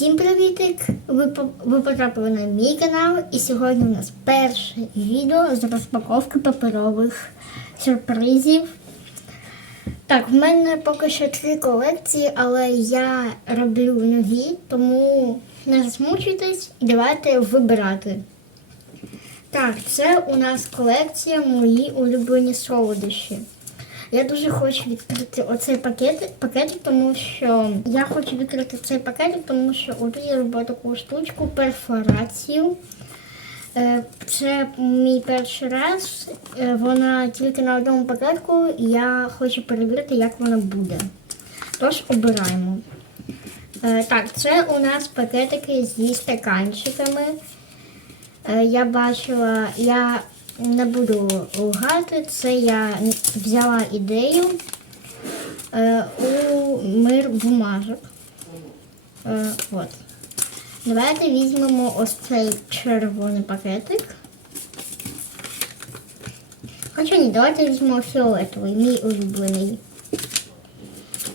Всім привітик! Ви, ви потрапили на мій канал і сьогодні у нас перше відео з розпаковки паперових сюрпризів. Так, в мене поки що три колекції, але я роблю нові, тому не засмучуйтесь і давайте вибирати. Так, це у нас колекція мої улюблені солодощі. Я дуже хочу відкрити оцей пакет, пакетик, тому що я хочу відкрити цей пакетик, тому що я роблю таку штучку, перфорацію. Е, Це мій перший раз. Е, Вона тільки на одному пакетку, я хочу перевірити, як вона буде. Тож обираємо. Е, Так, це у нас пакетики зі стаканчиками. Я бачила, я не буду лгати, це я взяла ідею е, у мир бумажок. Е, От. Давайте візьмемо ось цей червоний пакетик. Хоча ні, давайте візьмемо фіолетовий, мій улюблений.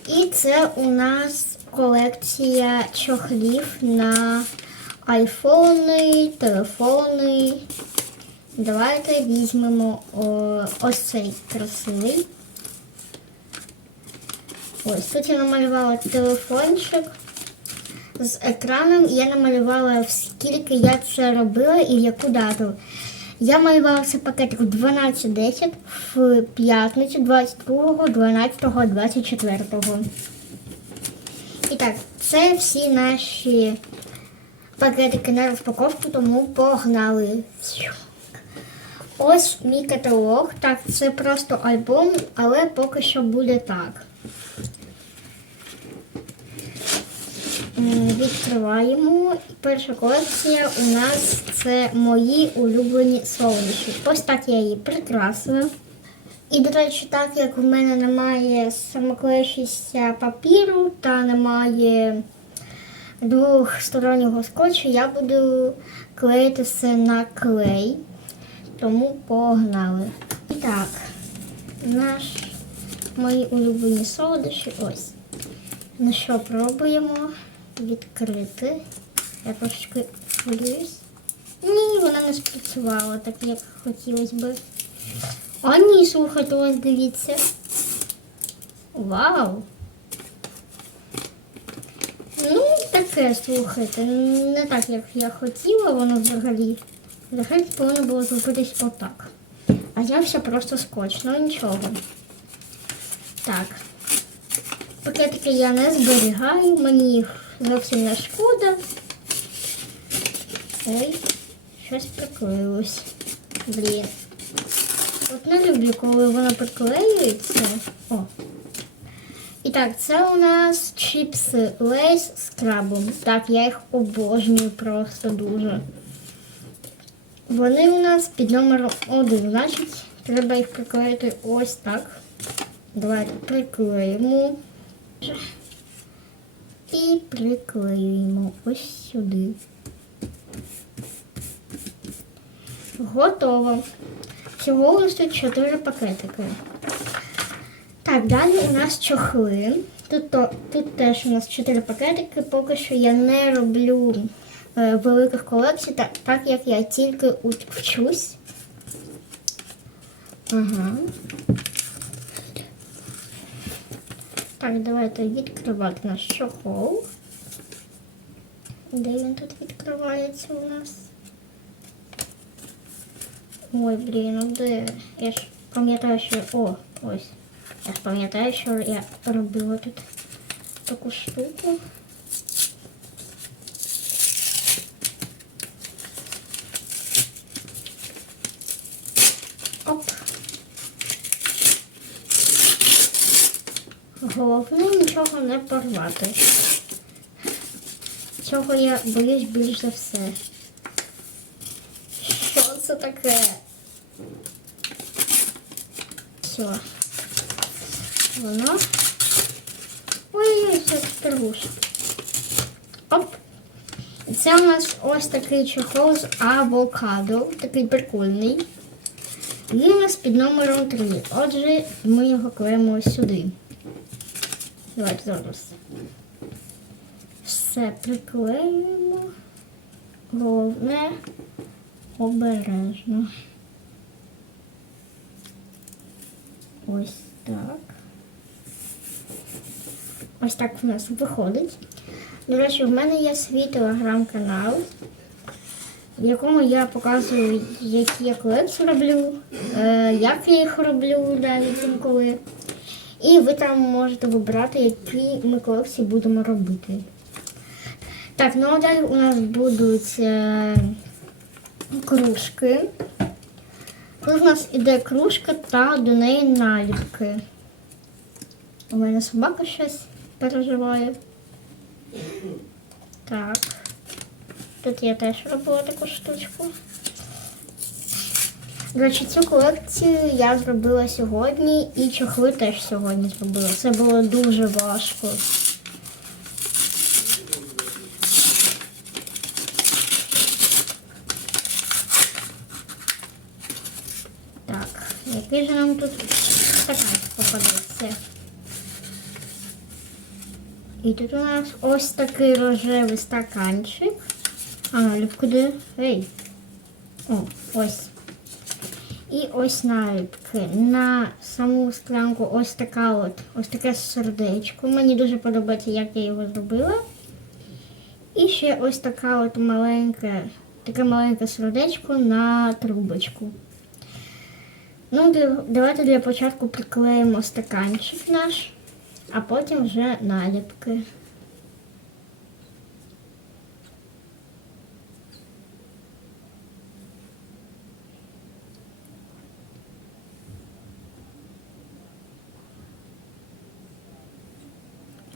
І це у нас колекція чохлів на айфони, телефони. Давайте візьмемо о, ось цей красивий. Ось тут я намалювала телефончик з екраном. Я намалювала скільки я це робила і в яку дату. Я малювала цей пакетик в 12.10 в п'ятницю 22, 12, 24. І так, це всі наші пакетики на розпаковку, тому погнали. Ось мій каталог. Так, це просто альбом, але поки що буде так. Відкриваємо. Перша колекція у нас це мої улюблені солодощі. Ось так я її прикрасила. І, до речі, так як в мене немає самоклеючого папіру та немає двохстороннього скотчу, я буду клеїти все на клей. Тому погнали. І так, наш мої улюблені солодощі ось. Ну що, пробуємо відкрити. Я трошки хвилююсь. Ні, вона не спрацювала так, як хотілося би. А ні, слухайте, ось дивіться. Вау! Ну, таке, слухайте, не так, як я хотіла, воно взагалі. Взагалі повинно було зробитись отак. А я просто скотч, ну нічого. Так. Пакетики я не зберігаю, мені їх зовсім не шкода. Ой, щось приклеїлось. Блін. От не люблю, коли воно приклеюється. О. І так, це у нас чіпси Лейс з крабом. Так, я їх обожнюю просто дуже. Вони у нас під номером 1, значить, треба їх приклеїти ось так. Давайте приклеїмо. І приклеюємо ось сюди. Готово. Всього ось тут 4 пакетики. Так, далі у нас чохли. Тут, тут теж у нас 4 пакетики. Поки що я не роблю великих колекцій, так, так як я тільки вчусь. Ага. Так, давайте відкривати наш чохол. Де він тут відкривається у нас? Ой, блін, ну де? Я ж пам'ятаю, що. О, ось. Я ж пам'ятаю, що я робила тут таку штуку. Оп. Головне нічого не порвати. Цього я боюсь більш за все. Що це таке? Все. Воно. Ой-ой, це старуш. Оп. Це у нас ось такий чохол з авокадо. Такий прикольний. Він у нас під номером 3. Отже, ми його клеїмо сюди. Давайте зараз. все приклеюємо. Головне обережно. Ось так. Ось так в нас виходить. До речі, в мене є свій телеграм-канал, в якому я показую, які я колекції роблю, е, як я їх роблю навіть інколи. І ви там можете вибирати, які ми колекції будемо робити. Так, ну а далі у нас будуть е, кружки. Тут у нас іде кружка та до неї наліпки. У мене собака щось переживає. Так. Тут я теж робила таку штучку. До цю колекцію я зробила сьогодні і чохли теж сьогодні зробила. Це було дуже важко. Так, який же нам тут стакан попадеться? І тут у нас ось такий рожевий стаканчик. А наліпку де? Ей. О, ось. І ось наліпки. На саму склянку ось така от, ось таке сердечко. Мені дуже подобається, як я його зробила. І ще ось така от маленька, таке маленьке сердечко на трубочку. Ну, давайте для початку приклеїмо стаканчик наш, а потім вже наліпки.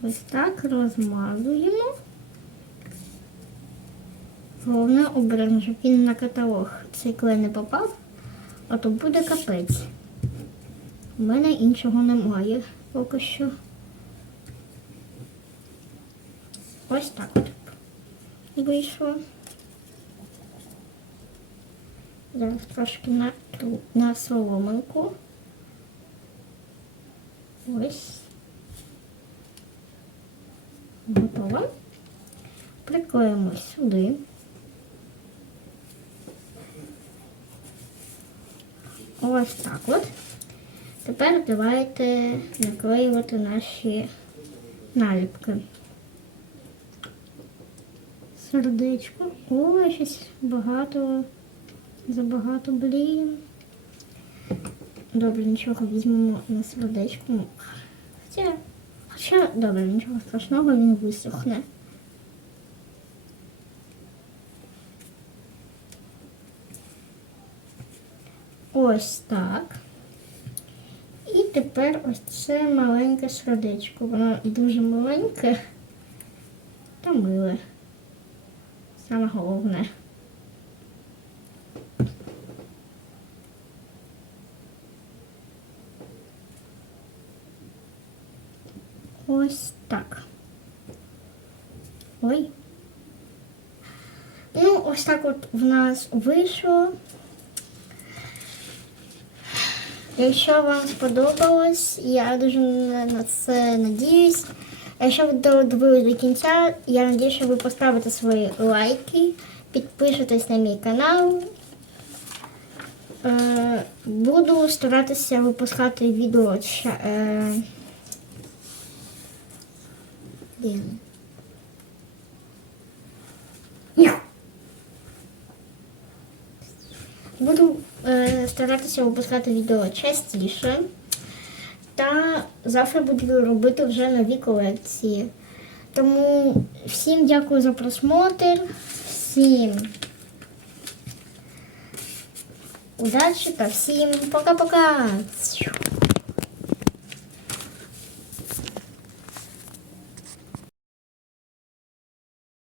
Ось так розмазуємо. Головне обережно, щоб він на каталог цей клей не попав, а то буде капець. У мене іншого немає поки що. Ось так от вийшло. Зараз трошки на, на соломинку. Ось. Готово. Приклеїмо сюди. Ось так от. Тепер давайте наклеювати наші наліпки. Сердечко. Ой, щось багато. Забагато, блін. Добре, нічого візьмемо на сердечко. Хоча, хоча, добре, нічого страшного, він висохне. Ось так. І тепер ось це маленьке сердечко. Воно дуже маленьке та миле. Саме головне. Ось так. Ой. Ну, ось так от в нас вийшло. Якщо вам сподобалось, я дуже на це надіюсь. Якщо ви додивились до кінця, я надію, що ви поставите свої лайки, підпишетесь на мій канал. Е, буду старатися випускати відео. Ні. Буду е, старатися випускати відео частіше. Та завтра буду робити вже нові колекції. Тому всім дякую за просмотр. Всім удачі та всім пока-пока.